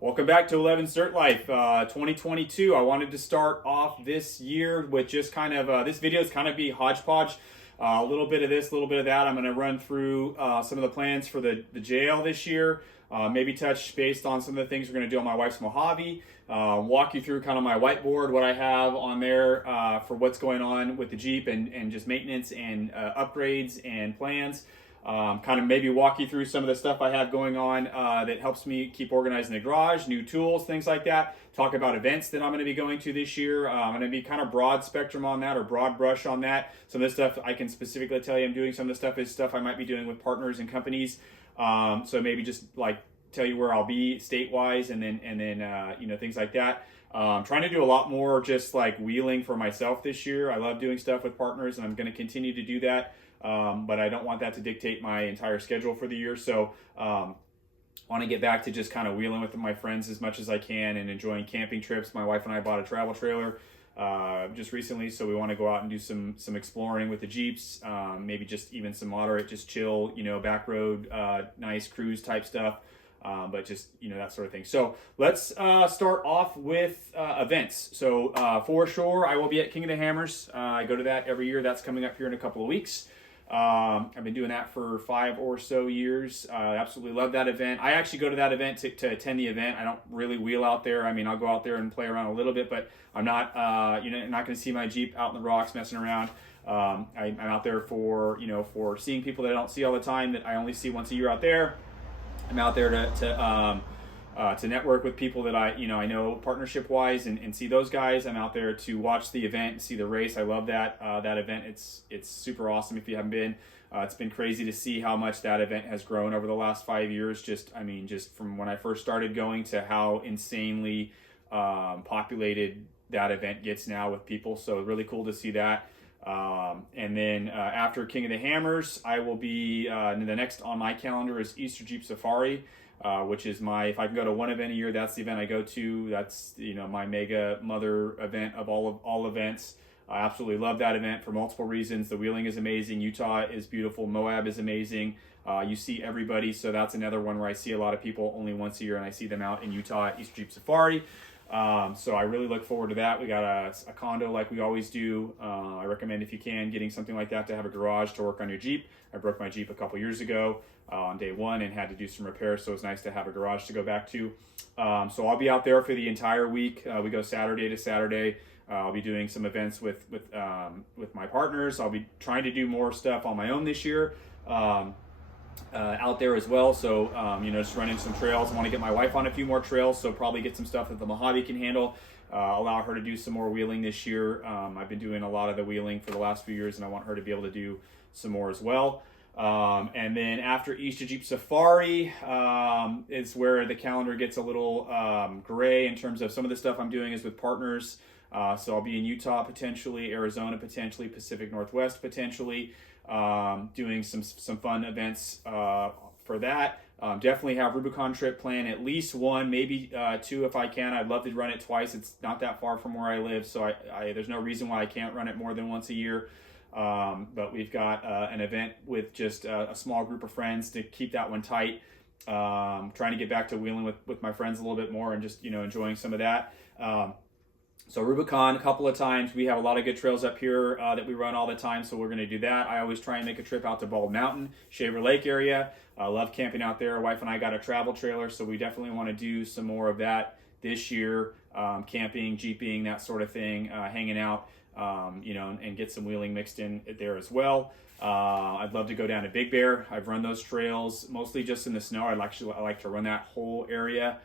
Welcome back to 11's Dirt Life 2022. I wanted to start off this year with just kind of, this video is kind of be hodgepodge. A little bit of this, a little bit of that. I'm going to run through some of the plans for the jail this year. Maybe touch based on some of the things we're going to do on my wife's Mojave. Walk you through kind of my whiteboard, what I have on there for what's going on with the Jeep and just maintenance and upgrades and plans. Kind of maybe walk you through some of the stuff I have going on that helps me keep organizing the garage, new tools, things like that. Talk about events that I'm going to be going to this year. I'm going to be kind of broad spectrum on that, or broad brush on that. Some of this stuff I can specifically tell you I'm doing. Some of the stuff is stuff I might be doing with partners and companies. So maybe just like tell you where I'll be state-wise, and then you know, things like that. Trying to do a lot more just like wheeling for myself this year. I love doing stuff with partners, and I'm going to continue to do that. But I don't want that to dictate my entire schedule for the year. So want to get back to just kind of wheeling with my friends as much as I can and enjoying camping trips. My wife and I bought a travel trailer just recently, so we want to go out and do some exploring with the Jeeps. Maybe just even some moderate, just chill, you know, back road, nice cruise type stuff. But just, you know, that sort of thing. So let's start off with events. So for sure, I will be at King of the Hammers. I go to that every year. That's coming up here in a couple of weeks. I've been doing that for 5 or so years. I absolutely love that event. I actually go to that event to attend the event. I don't really wheel out there. I mean, I'll go out there and play around a little bit, but I'm not, you know, not going to see my Jeep out in the rocks messing around. I'm out there for, you know, for seeing people that I don't see all the time, that I only see once a year out there. I'm out there to network with people that I know partnership wise and see those guys. I'm out there to watch the event and see the race. I love that event. It's super awesome. If you haven't been, it's been crazy to see how much that event has grown over the last 5 years. Just from when I first started going to how insanely populated that event gets now with people. So really cool to see that. And then after King of the Hammers, I will be the next on my calendar is Easter Jeep Safari, which is if I can go to one event a year, that's the event I go to. That's, you know, my mega mother event of all events. I absolutely love that event for multiple reasons. The wheeling is amazing. Utah is beautiful. Moab is amazing. You see everybody. So that's another one where I see a lot of people only once a year, and I see them out in Utah at Easter Jeep Safari. So I really look forward to that. We got a condo like we always do. I recommend, if you can, getting something like that to have a garage to work on your Jeep. I broke my Jeep a couple years ago on day one and had to do some repairs, so it's nice to have a garage to go back to. So I'll be out there for the entire week. We go Saturday to Saturday. I'll be doing some events with my partners. I'll be trying to do more stuff on my own this year. Out there as well, so you know, just running some trails. I want to get my wife on a few more trails, so probably get some stuff that the Mojave can handle. Allow her to do some more wheeling this year. I've been doing a lot of the wheeling for the last few years, and I want her to be able to do some more as well. And then after Easter Jeep Safari is where the calendar gets a little gray in terms of some of the stuff I'm doing is with partners. So I'll be in Utah potentially, Arizona potentially, Pacific Northwest potentially. Doing some fun events for that. Definitely have Rubicon trip plan, at least one, maybe 2 if I can. I'd love to run it twice. It's not that far from where I live, so there's no reason why I can't run it more than once a year. But we've got an event with just a small group of friends to keep that one tight. Trying to get back to wheeling with my friends a little bit more and just, you know, enjoying some of that. So Rubicon a couple of times. We have a lot of good trails up here that we run all the time, so we're going to do that. I always try and make a trip out to Bald Mountain, Shaver Lake area. I love camping out there. Wife and I got a travel trailer, so we definitely want to do some more of that this year. Camping, jeeping, that sort of thing, hanging out, you know, and get some wheeling mixed in there as well. I'd love to go down to Big Bear. I've run those trails mostly just in the snow. I like to run that whole area,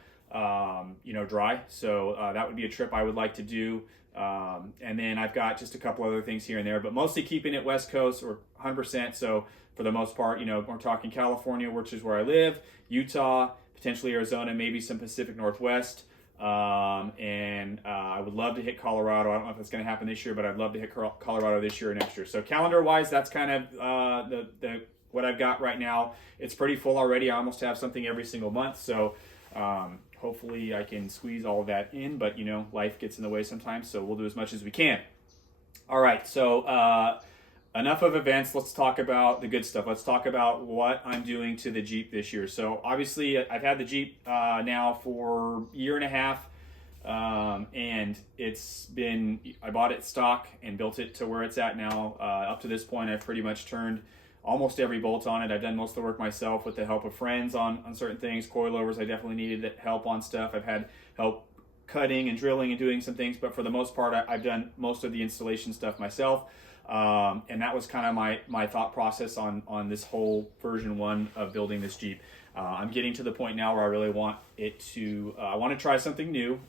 you know, dry. So that would be a trip I would like to do. And then I've got just a couple other things here and there, but mostly keeping it West Coast or 100%. So for the most part, you know, we're talking California, which is where I live, Utah, potentially Arizona, maybe some Pacific Northwest. And I would love to hit Colorado. I don't know if it's going to happen this year, but I'd love to hit Colorado this year or next year. So calendar wise, that's kind of the what I've got right now. It's pretty full already. I almost have something every single month. So hopefully I can squeeze all of that in, but you know, life gets in the way sometimes, so we'll do as much as we can. All right, so enough of events. Let's talk about the good stuff. Let's talk about what I'm doing to the Jeep this year. So obviously I've had the Jeep now for a year and a half. And I bought it stock and built it to where it's at now. Up to this point, I've pretty much turned almost every bolt on it. I've done most of the work myself with the help of friends on certain things. Coilovers, I definitely needed help on stuff. I've had help cutting and drilling and doing some things, but for the most part, I've done most of the installation stuff myself. And that was kind of my thought process on this whole version 1 of building this Jeep. I'm getting to the point now where I really want it to, I want to try something new.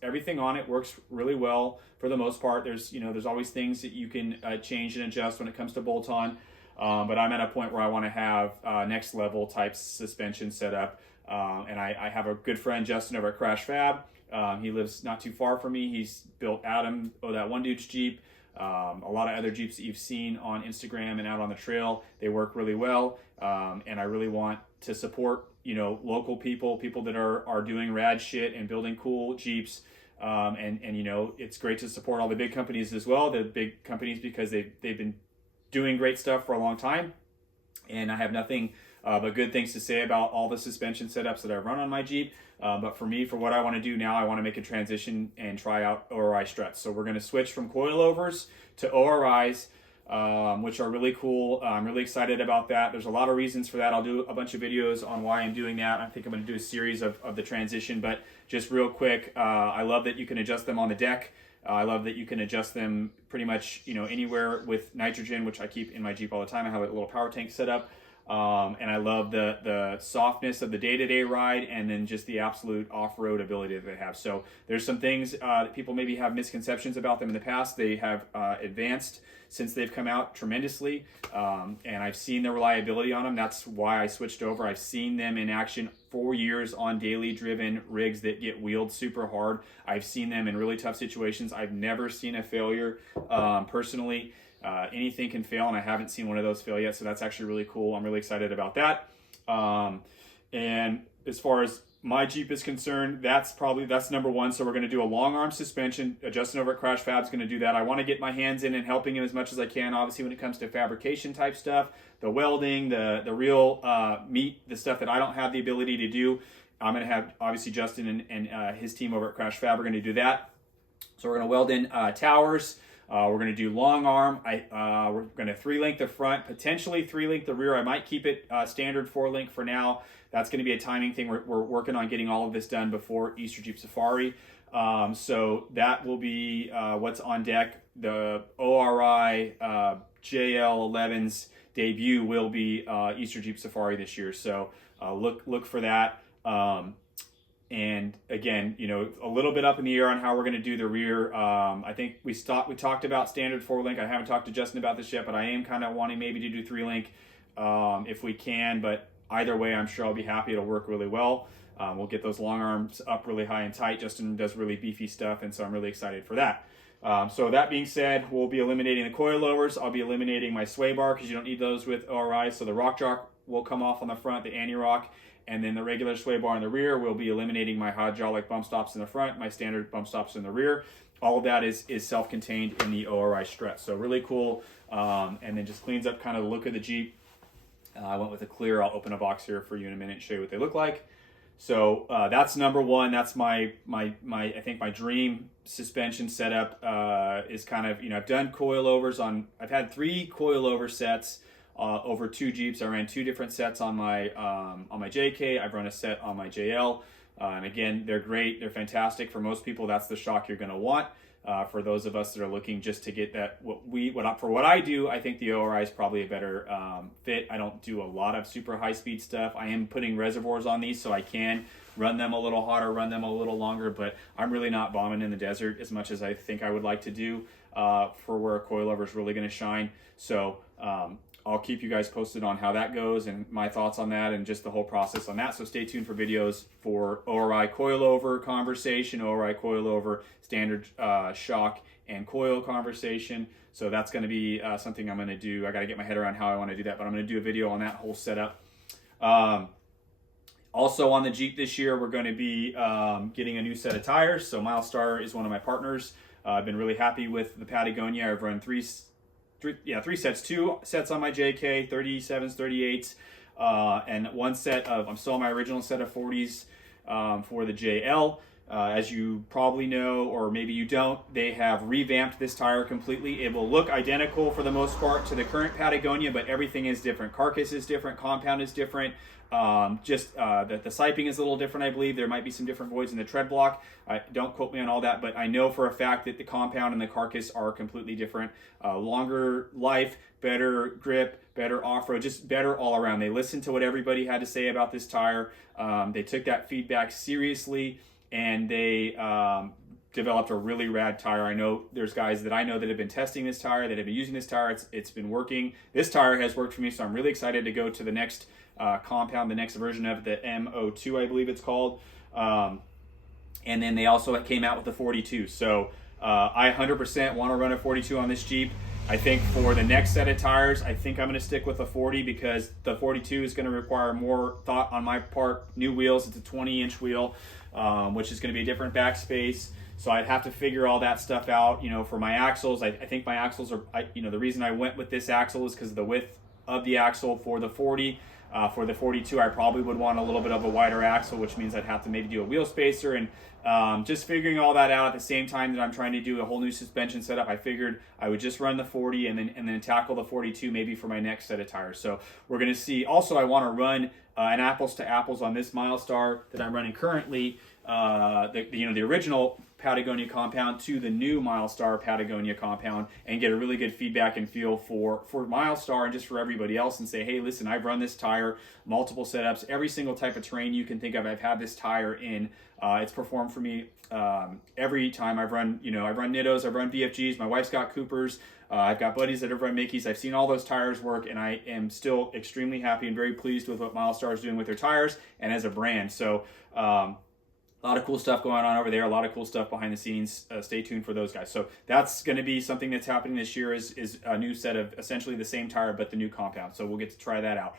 Everything on it works really well for the most part. There's always things that you can change and adjust when it comes to bolt-on. But I'm at a point where I want to have next level type suspension set up. And I have a good friend, Justin, over at Crash Fab. He lives not too far from me. He's built Adam, that one dude's Jeep. A lot of other Jeeps that you've seen on Instagram and out on the trail. They work really well. And I really want to support, local people that are doing rad shit and building cool Jeeps. And it's great to support all the big companies as well. The big companies, because they've been doing great stuff for a long time. And I have nothing but good things to say about all the suspension setups that I've run on my Jeep. But for me, for what I want to do now, I want to make a transition and try out ORI struts. So we're going to switch from coilovers to ORIs, which are really cool. I'm really excited about that. There's a lot of reasons for that. I'll do a bunch of videos on why I'm doing that. I think I'm going to do a series of the transition, but just real quick, I love that you can adjust them on the deck. I love that you can adjust them pretty much, anywhere with nitrogen, which I keep in my Jeep all the time. I have a little power tank set up. And I love the softness of the day-to-day ride, and then just the absolute off-road ability that they have. So there's some things that people maybe have misconceptions about them in the past. They have advanced since they've come out tremendously, and I've seen the reliability on them. That's why I switched over. I've seen them in action 4 years on daily driven rigs that get wheeled super hard. I've seen them in really tough situations. I've never seen a failure personally. Anything can fail, and I haven't seen one of those fail yet, so that's actually really cool. I'm really excited about that. And as far as my Jeep is concerned, that's number 1. So we're going to do a long arm suspension. Justin over at Crash Fab is going to do that. I want to get my hands in and helping him as much as I can. Obviously, when it comes to fabrication type stuff, the welding, the real meat, the stuff that I don't have the ability to do, I'm going to have obviously Justin and his team over at Crash Fab are going to do that. So we're going to weld in towers. We're going to do long arm. We're going to 3-link the front, potentially 3-link the rear. I might keep it standard 4-link for now. That's going to be a timing thing. We're working on getting all of this done before Easter Jeep Safari. So that will be what's on deck. The ORI JL11's debut will be Easter Jeep Safari this year. So look for that. And again, a little bit up in the air on how we're going to do the rear. I think we talked about standard 4-link. I haven't talked to Justin about this yet, but I am kind of wanting maybe to do 3-link if we can. But either way, I'm sure I'll be happy. It'll work really well. We'll get those long arms up really high and tight. Justin does really beefy stuff, and so I'm really excited for that. So that being said, we'll be eliminating the coilovers. I'll be eliminating my sway bar because you don't need those with ORI. So the rock jock will come off on the front, the anti-rock. And then the regular sway bar in the rear, will be eliminating my hydraulic bump stops in the front, my standard bump stops in the rear. All of that is self-contained in the ORI strut. So really cool. And then just cleans up kind of the look of the Jeep. I went with a clear. I'll open a box here for you in a minute and show you what they look like. So that's number 1. That's my I think my dream suspension setup is kind of, I've done coilovers I've had 3 coilover sets. Over 2 Jeeps. I ran 2 different sets on my JK. I've run a set on my JL. And again, they're great. They're fantastic. For most people, that's the shock you're going to want. For those of us that are looking just to get that, for what I do, I think the ORI is probably a better fit. I don't do a lot of super high speed stuff. I am putting reservoirs on these so I can run them a little hotter, run them a little longer, but I'm really not bombing in the desert as much as I think I would like to do for where a coilover is really going to shine. So I'll keep you guys posted on how that goes and my thoughts on that and just the whole process on that. So stay tuned for videos for ORI coilover conversation, ORI coilover standard shock and coil conversation. So that's going to be something I'm going to do. I got to get my head around how I want to do that, but I'm going to do a video on that whole setup. Also on the Jeep this year, we're going to be getting a new set of tires. So Milestar is one of my partners. I've been really happy with the Patagonia. I've run three sets, 2 sets on my JK, 37s, 38s, and 1 set of, I'm still on my original set of 40s for the JL. As you probably know, or maybe you don't, they have revamped this tire completely. It will look identical for the most part to the current Patagonia, but everything is different. Carcass is different, compound is different. The siping is a little different, I believe. There might be some different voids in the tread block. Don't quote me on all that, but I know for a fact that the compound and the carcass are completely different. Longer life, better grip, better off-road, just better all around. They listened to what everybody had to say about this tire. They took that feedback seriously, and they developed a really rad tire. I know there's guys that I know that have been testing this tire, that have been using this tire. It's been working. This tire has worked for me, so I'm really excited to go to the next compound, the next version of the M02, I believe it's called. And then they also came out with the 42. So I 100% want to run a 42 on this Jeep. I think for the next set of tires, I think I'm going to stick with a 40 because the 42 is going to require more thought on my part. New wheels, it's a 20-inch wheel, which is going to be a different backspace. So I'd have to figure all that stuff out. For my axles, I think my axles are, the reason I went with this axle is because of the width of the axle for the 40. For the 42, I probably would want a little bit of a wider axle, which means I'd have to maybe do a wheel spacer, and just figuring all that out at the same time that I'm trying to do a whole new suspension setup. I figured I would just run the 40 and then tackle the 42 maybe for my next set of tires. So we're going to see. Also, I want to run an apples to apples on this Milestar that I'm running currently, the original Patagonia compound to the new Milestar Patagonia compound, and get a really good feedback and feel for Milestar and just for everybody else, and say, hey, listen, I've run this tire, multiple setups, every single type of terrain you can think of, I've had this tire in. It's performed for me every time I've run, I've run Nittos, I've run VFGs, my wife's got Coopers, I've got buddies that have run Mickeys. I've seen all those tires work, and I am still extremely happy and very pleased with what Milestar is doing with their tires and as a brand. So, a lot of cool stuff going on over there, a lot of cool stuff behind the scenes. Stay tuned for those guys. So that's going to be something that's happening this year, is a new set of essentially the same tire, but the new compound. So we'll get to try that out.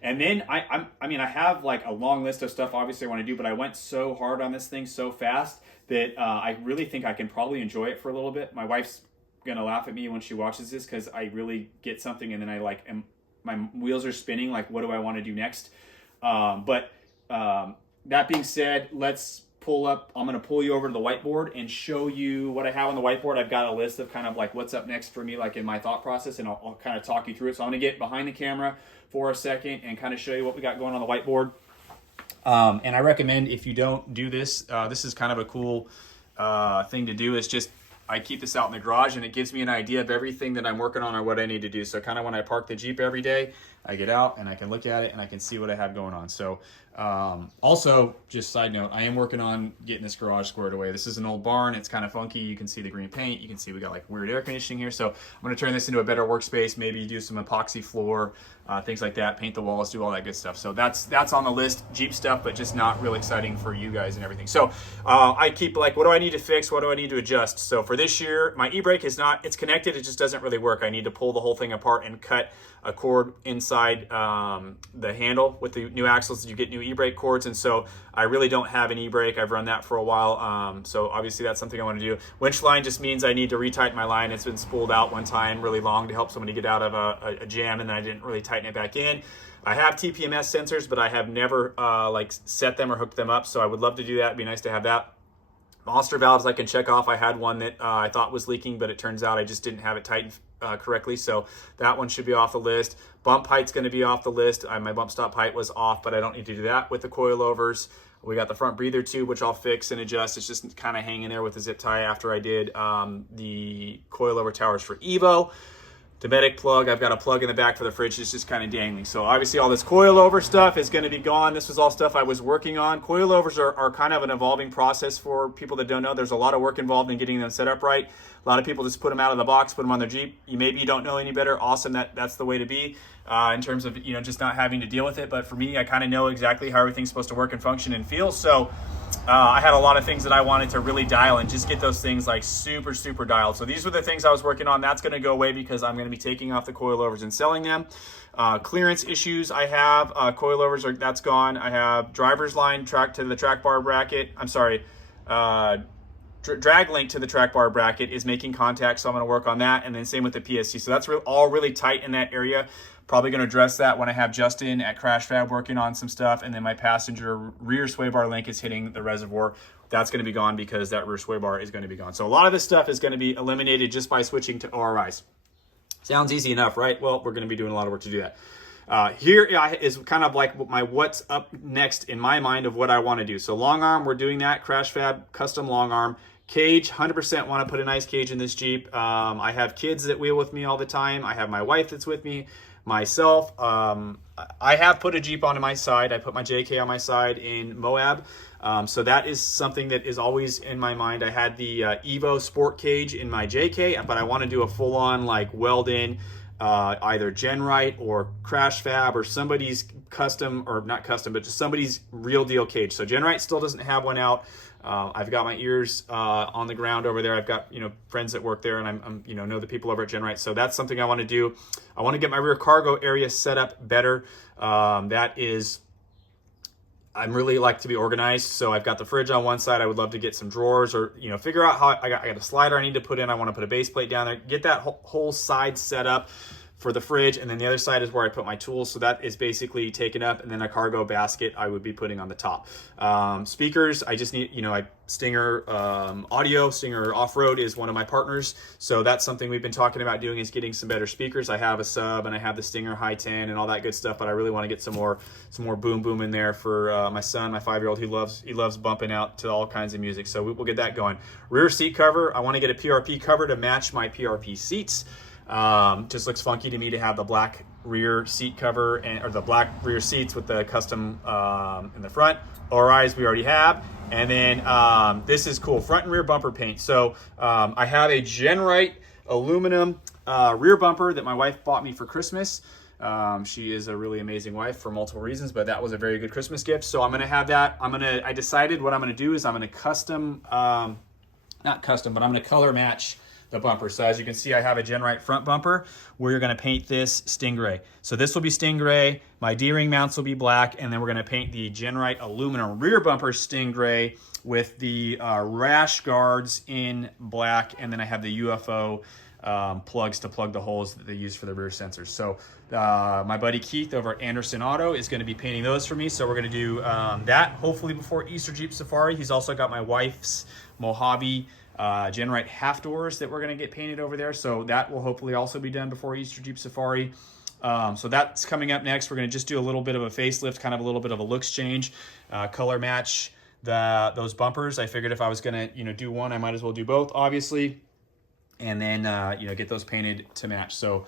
And then I have like a long list of stuff obviously I want to do, but I went so hard on this thing so fast that I really think I can probably enjoy it for a little bit. My wife's going to laugh at me when she watches this because I really get something and then my wheels are spinning, like what do I want to do next? That being said, let's pull up. I'm going to pull you over to the whiteboard and show you what I have on the whiteboard. I've got a list of kind of like what's up next for me, like in my thought process, and I'll kind of talk you through it. So I'm going to get behind the camera for a second and kind of show you what we got going on the whiteboard. And I recommend, if you don't do this, this is kind of a cool thing to do, is just I keep this out in the garage, and it gives me an idea of everything that I'm working on or what I need to do. So kind of when I park the Jeep every day, I get out and I can look at it and I can see what I have going on. So also, just side note, I am working on getting this garage squared away. This is an old barn. It's kind of funky. You can see the green paint. You can see we got like weird air conditioning here. So I'm going to turn this into a better workspace, maybe do some epoxy floor, things like that, paint the walls, do all that good stuff. So that's on the list, Jeep stuff, but just not real exciting for you guys and everything. So I keep like, what do I need to fix? What do I need to adjust? So for this year, my e-brake is not, it's connected. It just doesn't really work. I need to pull the whole thing apart and cut a cord inside the handle. With the new axles, you get new e-brake cords, and so I really don't have an e-brake. I've run that for a while, so obviously that's something I want to do. Winch line just means I need to retighten my line. It's been spooled out one time really long to help somebody get out of a jam, and then I didn't really tighten it back in. I have TPMS sensors, but I have never set them or hooked them up, so I would love to do that. It'd be nice to have that. Monster valves I can check off. I had one that I thought was leaking, but it turns out I just didn't have it tightened correctly, so that one should be off the list. Bump height's going to be off the list. My bump stop height was off, but I don't need to do that with the coilovers. We got the front breather tube, which I'll fix and adjust. It's just kind of hanging there with the zip tie after I did the coilover towers for Evo. Dometic plug, I've got a plug in the back for the fridge. It's just kind of dangling. So obviously all this coilover stuff is going to be gone. This was all stuff I was working on. Coilovers are kind of an evolving process for people that don't know. There's a lot of work involved in getting them set up right. A lot of people just put them out of the box, put them on their Jeep. Maybe you don't know any better. Awesome, that's the way to be in terms of just not having to deal with it. But for me, I kind of know exactly how everything's supposed to work and function and feel. So I had a lot of things that I wanted to really dial and just get those things like super, super dialed. So these were the things I was working on. That's going to go away because I'm going to be taking off the coilovers and selling them. Clearance issues I have, coilovers, that's gone. I have driver's line track to the track bar bracket. I'm sorry, drag link to the track bar bracket is making contact, so I'm going to work on that, and then same with the PSC. So that's all really tight in that area. Probably going to address that when I have Justin at Crash Fab working on some stuff, and then my passenger rear sway bar link is hitting the reservoir. That's going to be gone because that rear sway bar is going to be gone. So a lot of this stuff is going to be eliminated just by switching to ORIs. Sounds easy enough, right? Well, we're going to be doing a lot of work to do that. Here is kind of like my what's up next in my mind of what I want to do. So long arm, we're doing that. Crash Fab, custom long arm. Cage, 100% want to put a nice cage in this Jeep. I have kids that wheel with me all the time. I have my wife that's with me. Myself, I have put a Jeep onto my side. I put my JK on my side in Moab. So that is something that is always in my mind. I had the Evo Sport Cage in my JK, but I want to do a full-on like weld-in, either Genrite or Crash Fab or somebody's custom, or not custom, but just somebody's real deal cage. So Genrite still doesn't have one out. I've got my ears on the ground over there. I've got, friends that work there, and I'm know the people over at Genrite. So that's something I want to do. I want to get my rear cargo area set up better. I'm really like to be organized. So I've got the fridge on one side. I would love to get some drawers, or, figure out how I got a slider I need to put in. I want to put a base plate down there, get that whole side set up for the fridge, and then the other side is where I put my tools. So that is basically taken up, and then a cargo basket I would be putting on the top. Speakers, I just need, Stinger Audio, Stinger Off-Road is one of my partners. So that's something we've been talking about doing, is getting some better speakers. I have a sub and I have the Stinger High 10 and all that good stuff, but I really want to get some more boom in there for my son, my 5-year-old. He loves bumping out to all kinds of music. So we'll get that going. Rear seat cover, I want to get a PRP cover to match my PRP seats. Just looks funky to me to have the black rear seat cover or the black rear seats with the custom in the front. ORIs we already have, and then this is cool, front and rear bumper paint. So I have a Genrite aluminum rear bumper that my wife bought me for Christmas. She is a really amazing wife for multiple reasons, but that was a very good Christmas gift. So I'm gonna have that. I decided what I'm gonna do is I'm gonna not custom, but I'm gonna color match the bumper. So as you can see, I have a Genrite front bumper. We're going to paint this Stingray. So this will be Stingray. My D-ring mounts will be black, and then we're going to paint the Genrite aluminum rear bumper Stingray with the rash guards in black, and then I have the UFO plugs to plug the holes that they use for the rear sensors. So my buddy Keith over at Anderson Auto is going to be painting those for me. So we're going to do that hopefully before Easter Jeep Safari. He's also got my wife's Mojave Genrite half doors that we're going to get painted over there. So that will hopefully also be done before Easter Jeep Safari. So that's coming up next. We're going to just do a little bit of a facelift, kind of a little bit of a looks change, color match those bumpers. I figured if I was going to do one, I might as well do both, obviously, and then get those painted to match. So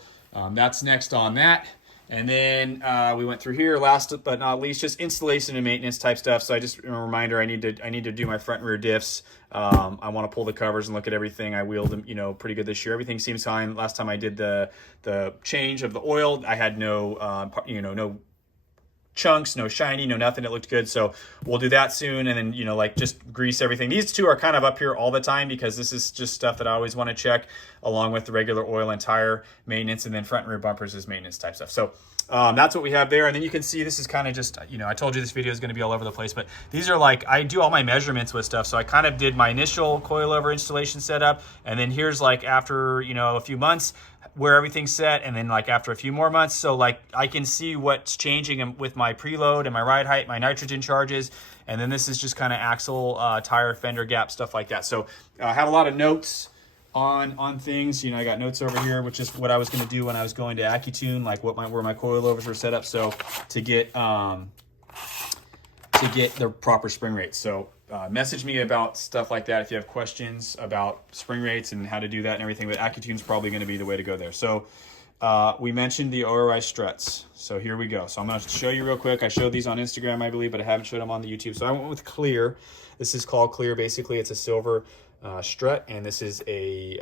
that's next on that. And then we went through here, last but not least, just installation and maintenance type stuff. So I just a reminder, I need to do my front and rear diffs. I want to pull the covers and look at everything. I wheeled them, pretty good this year. Everything seems fine. Last time I did the change of the oil, I had no no chunks, no shiny, no nothing. It looked good. So we'll do that soon. And then, just grease everything. These two are kind of up here all the time because this is just stuff that I always want to check, along with the regular oil and tire maintenance. And then front and rear bumpers is maintenance type stuff. So that's what we have there. And then you can see this is kind of just, I told you this video is going to be all over the place, but these are I do all my measurements with stuff. So I kind of did my initial coilover installation setup. And then here's after, a few months, where everything's set, and then after a few more months. So I can see what's changing with my preload and my ride height, my nitrogen charges, and then this is just kind of axle, tire, fender gap, stuff like that. So I have a lot of notes on things. I got notes over here, which is what I was going to do when I was going to AccuTune, where my coilovers were set up. So to get the proper spring rates. So message me about stuff like that if you have questions about spring rates and how to do that and everything, but AccuTune's probably going to be the way to go there. So we mentioned the ORI struts. So here we go. So I'm going to show you real quick. I showed these on Instagram, I believe, but I haven't showed them on the YouTube. So I went with clear. This is called clear. Basically, it's a silver strut, and this is a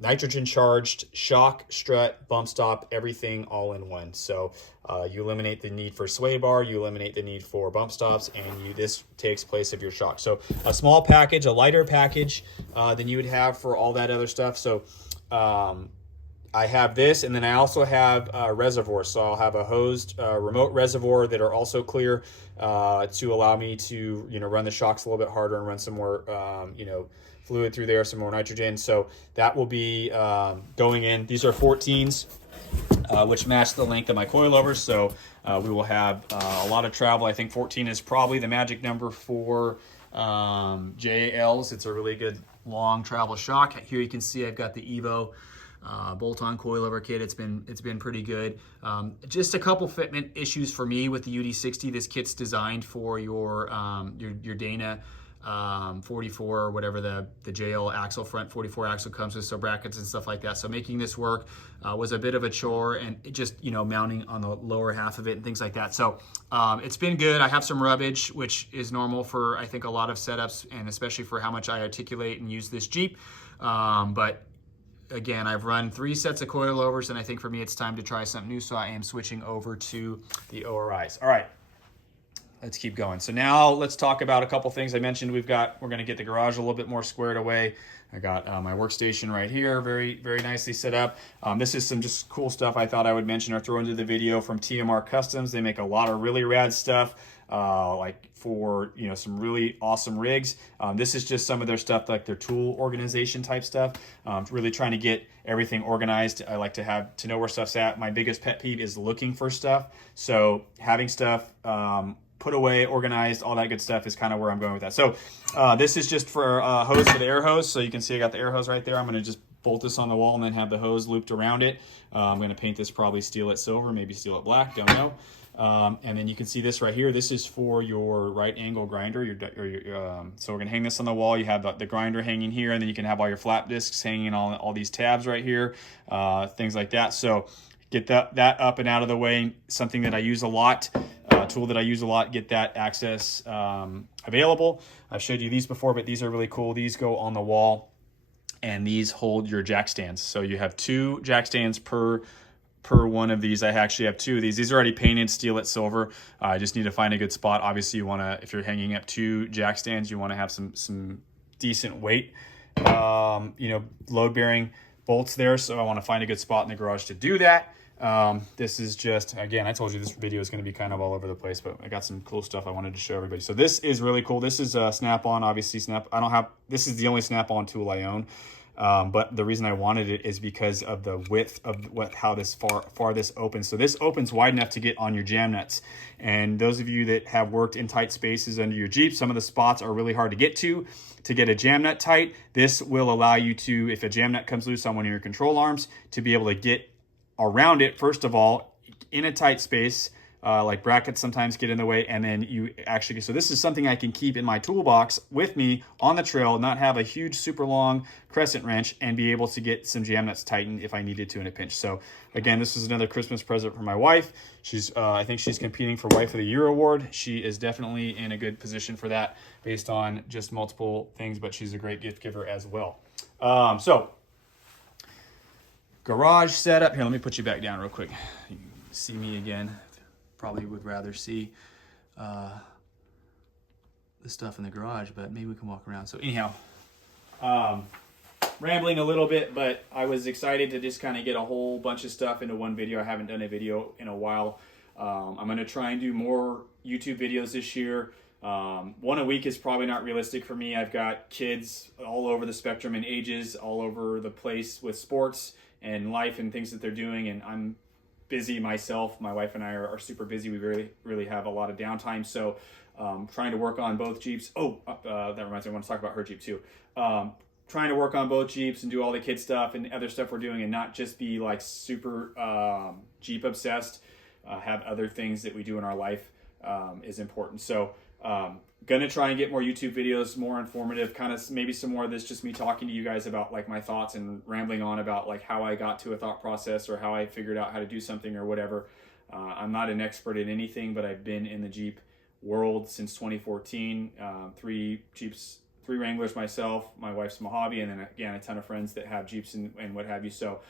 nitrogen charged shock strut, bump stop, everything all in one. So you eliminate the need for sway bar, you eliminate the need for bump stops, and this takes place of your shock. So a small package, a lighter package than you would have for all that other stuff. So I have this, and then I also have reservoirs. So I'll have a hosed remote reservoir that are also clear to allow me to, run the shocks a little bit harder and run some more, fluid through there, some more nitrogen. So that will be going in. These are 14s, which match the length of my coilovers. So we will have a lot of travel. I think 14 is probably the magic number for JLs. It's a really good long travel shock. Here you can see I've got the Evo bolt-on coilover kit. It's been pretty good. Just a couple fitment issues for me with the UD60. This kit's designed for your Dana 44 or whatever the JL axle, front 44 axle comes with, so brackets and stuff like that. So making this work was a bit of a chore, and it just, mounting on the lower half of it and things like that. So it's been good. I have some rubbage, which is normal for, I think, a lot of setups, and especially for how much I articulate and use this Jeep. But again, I've run 3 sets of coilovers, and I think for me it's time to try something new, so I am switching over to the ORIs. All right. Let's keep going. So now let's talk about a couple things. I mentioned we're going to get the garage a little bit more squared away. I got my workstation right here, very, very nicely set up. This is some just cool stuff I thought I would mention or throw into the video from TMR Customs. They make a lot of really rad stuff, like for, some really awesome rigs. This is just some of their stuff, like their tool organization type stuff. Really trying to get everything organized. I like to know where stuff's at. My biggest pet peeve is looking for stuff. So having stuff put away, organized, all that good stuff is kind of where I'm going with that. So this is just for hose for the air hose. So you can see I got the air hose right there. I'm going to just bolt this on the wall and then have the hose looped around it. I'm going to paint this probably steel it silver, maybe steel it black, don't know. And then you can see this right here. This is for your right angle grinder. So we're going to hang this on the wall. You have the grinder hanging here, and then you can have all your flap discs hanging on all these tabs right here, things like that. So get that up and out of the way. Something that I use a lot. Tool that I use a lot, get that access available. I've showed you these before, but these are really cool. These go on the wall, and these hold your jack stands. So you have 2 jack stands per one of these. I actually have 2 of these. These are already painted steel at silver. I just need to find a good spot. Obviously, you want to, if you're hanging up 2 jack stands, you want to have some decent weight, load bearing bolts there. So I want to find a good spot in the garage to do that. This is just, again, I told you this video is going to be kind of all over the place, but I got some cool stuff I wanted to show everybody. So this is really cool. This is a Snap-on, obviously. This is the only Snap-on tool I own. But the reason I wanted it is because of the width of how this far this opens. So this opens wide enough to get on your jam nuts. And those of you that have worked in tight spaces under your Jeep, some of the spots are really hard to get to get a jam nut tight. This will allow you to, if a jam nut comes loose on one of your control arms, to be able to get around it, first of all, in a tight space, like brackets sometimes get in the way, and then you actually, so this is something I can keep in my toolbox with me on the trail, not have a huge, super long crescent wrench, and be able to get some jam nuts tightened if I needed to in a pinch. So again, this is another Christmas present for my wife. She's, I think she's competing for Wife of the Year award. She is definitely in a good position for that based on just multiple things, but she's a great gift giver as well. So garage setup. Here, let me put you back down real quick. You can see me again. Probably would rather see the stuff in the garage, but maybe we can walk around. So anyhow, rambling a little bit, but I was excited to just kind of get a whole bunch of stuff into one video. I haven't done a video in a while. I'm going to try and do more YouTube videos this year. One a week is probably not realistic for me. I've got kids all over the spectrum and ages, all over the place with sports and life and things that they're doing, and I'm busy myself. My wife and I are super busy. We really have a lot of downtime, so trying to work on both Jeeps. That reminds me, I want to talk about her Jeep too. Trying to work on both Jeeps and do all the kid stuff and other stuff we're doing, and not just be like super Jeep obsessed. Have other things that we do in our life is important. So gonna try and get more YouTube videos, more informative, kind of maybe some more of this, just me talking to you guys about like my thoughts and rambling on about like how I got to a thought process or how I figured out how to do something or whatever. I'm not an expert in anything, but I've been in the Jeep world since 2014. 3 Jeeps, 3 Wranglers myself, my wife's Mojave, and then again, a ton of friends that have Jeeps and what have you. So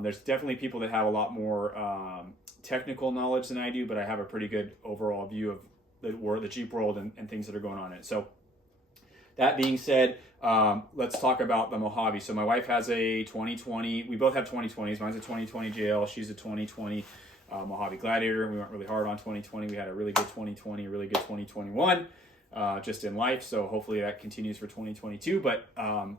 there's definitely people that have a lot more technical knowledge than I do, but I have a pretty good overall view of the Jeep world and things that are going on in it. So That being said, let's talk about the Mojave. So my wife has a 2020. We both have 2020s. Mine's a 2020 JL. She's a 2020 Mojave Gladiator. We went really hard on 2020. We had a really good 2020, a really good 2021. Just in life, so hopefully that continues for 2022. But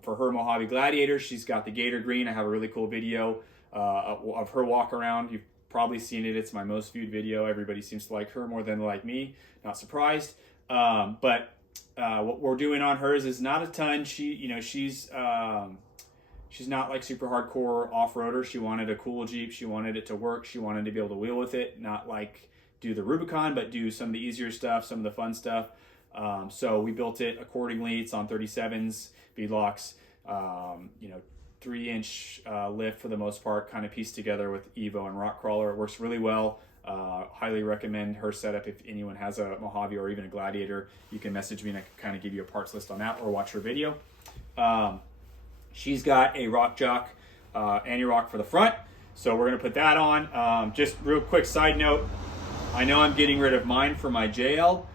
for her Mojave Gladiator, she's got the Gator Green. I have a really cool video of her walk around. You've probably seen it. It's my most viewed video. Everybody seems to like her more than like me. Not surprised. But what we're doing on hers is not a ton. She's not like super hardcore off-roader. She wanted a cool Jeep. She wanted it to work. She wanted to be able to wheel with it, not like do the Rubicon, but do some of the easier stuff, some of the fun stuff. So we built it accordingly. It's on 37s, beadlocks, 3-inch lift for the most part, kind of pieced together with Evo and Rock Crawler. It works really well. Highly recommend her setup. If anyone has a Mojave or even a Gladiator, you can message me and I can kind of give you a parts list on that or watch her video. She's got a Rock Jock anti-rock for the front, so we're going to put that on. Just real quick side note, I know I'm getting rid of mine for my JL.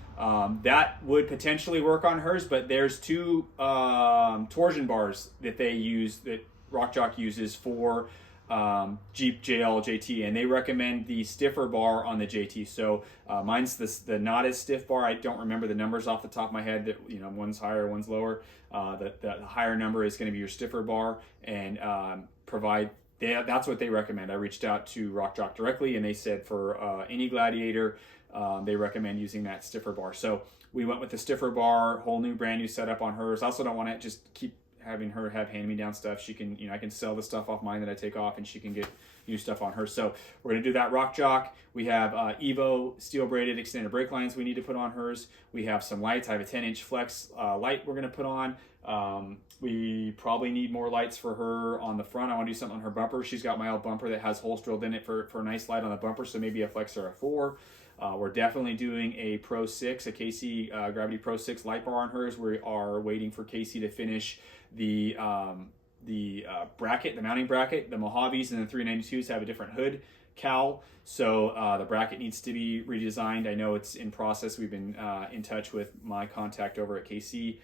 That would potentially work on hers, but there's two torsion bars that they use, that Rock Jock uses for Jeep JL JT, and they recommend the stiffer bar on the JT. So mine's the not as stiff bar. I don't remember the numbers off the top of my head. That one's higher, one's lower. The higher number is going to be your stiffer bar, and that's what they recommend. I reached out to Rock Jock directly, and they said for any Gladiator, they recommend using that stiffer bar. So we went with the stiffer bar, whole new brand new setup on hers. I also don't want to just keep having her have hand-me-down stuff. She can, I can sell the stuff off mine that I take off, and she can get new stuff on her. So we're going to do that Rock Jock. We have Evo steel braided extended brake lines we need to put on hers. We have some lights. I have a 10-inch flex light we're going to put on. We probably need more lights for her on the front. I want to do something on her bumper. She's got my old bumper that has holes drilled in it for a nice light on the bumper, so maybe a flex or a 4. We're definitely doing a Pro 6, a KC Gravity Pro 6 light bar on hers. We are waiting for Casey to finish the bracket, the mounting bracket. The Mojaves and the 392s have a different hood cowl, so the bracket needs to be redesigned. I know it's in process. We've been in touch with my contact over at KC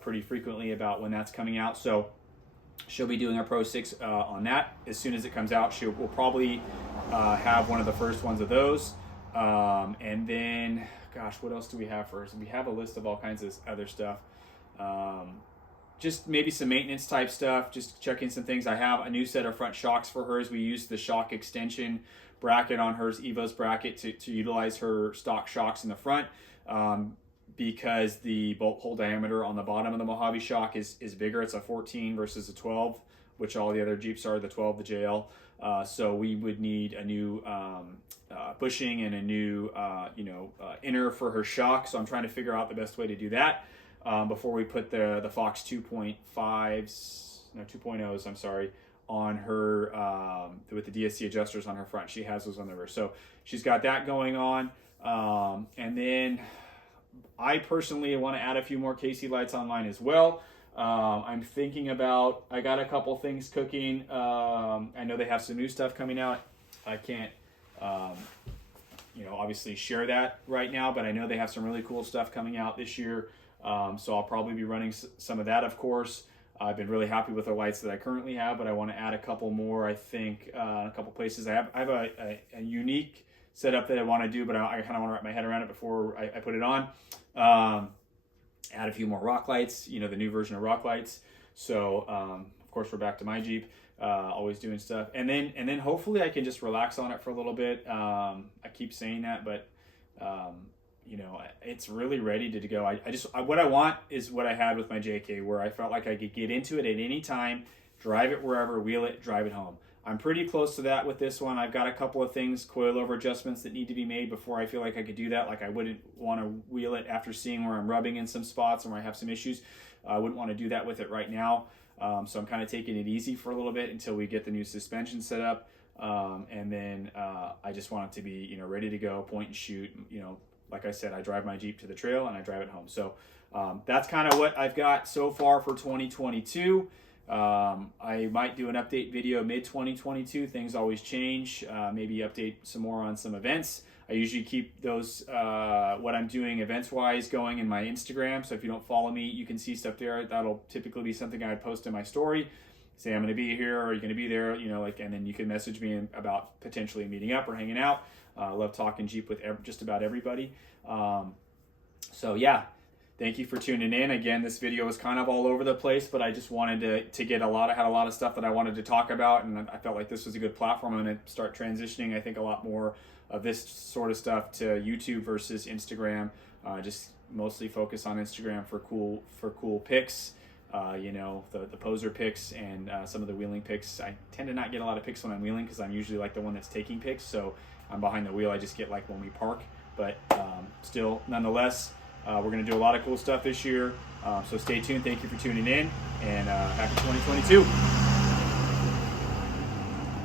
pretty frequently about when that's coming out. So she'll be doing our Pro 6 on that. As soon as it comes out, we'll probably have one of the first ones of those. And then, gosh, what else do we have for us? We have a list of all kinds of other stuff. Just maybe some maintenance type stuff, just checking some things. I have a new set of front shocks for hers. We used the shock extension bracket on hers, Evo's bracket, to utilize her stock shocks in the front, because the bolt hole diameter on the bottom of the Mojave shock is bigger. It's a 14 versus a 12, which all the other Jeeps are, the 12, the JL. So we would need a new bushing and a new inner for her shock. So I'm trying to figure out the best way to do that before we put the Fox 2.0s, I'm sorry, on her with the DSC adjusters on her front. She has those on the rear. So she's got that going on. And then I personally want to add a few more KC lights online as well. I'm thinking about, I got a couple things cooking. I know they have some new stuff coming out. I can't, obviously share that right now, but I know they have some really cool stuff coming out this year. So I'll probably be running some of that, of course. I've been really happy with the lights that I currently have, but I want to add a couple more, I think, in a couple places. I have a unique setup that I want to do, but I kind of want to wrap my head around it before I put it on. Add a few more rock lights, the new version of rock lights. So, of course, we're back to my Jeep, always doing stuff. And then hopefully I can just relax on it for a little bit. I keep saying that, but, it's really ready to go. What I want is what I had with my JK, where I felt like I could get into it at any time, drive it wherever, wheel it, drive it home. I'm pretty close to that with this one. I've got a couple of things, coilover adjustments that need to be made before I feel like I could do that. Like I wouldn't want to wheel it after seeing where I'm rubbing in some spots and where I have some issues. I wouldn't want to do that with it right now. So I'm kind of taking it easy for a little bit until we get the new suspension set up. And then I just want it to be, ready to go, point and shoot. Like I said, I drive my Jeep to the trail and I drive it home. So that's kind of what I've got so far for 2022. I might do an update video mid-2022. Things always change. Maybe update some more on some events. I usually keep those, what I'm doing events-wise going in my Instagram. So if you don't follow me, you can see stuff there. That'll typically be something I post in my story. Say I'm going to be here, or you're going to be there, you know, like, and then you can message me about potentially meeting up or hanging out. I love talking Jeep with just about everybody. So yeah, thank you for tuning in. Again, this video was kind of all over the place, but I just wanted to get had a lot of stuff that I wanted to talk about, and I felt like this was a good platform. I'm going to start transitioning, I think, a lot more of this sort of stuff to YouTube versus Instagram. Just mostly focus on Instagram for cool pics. You know, the poser pics and some of the wheeling pics. I tend to not get a lot of pics when I'm wheeling because I'm usually like the one that's taking pics, so I'm behind the wheel. I just get like when we park, but still, nonetheless, we're going to do a lot of cool stuff this year, so stay tuned. Thank you for tuning in, and happy 2022.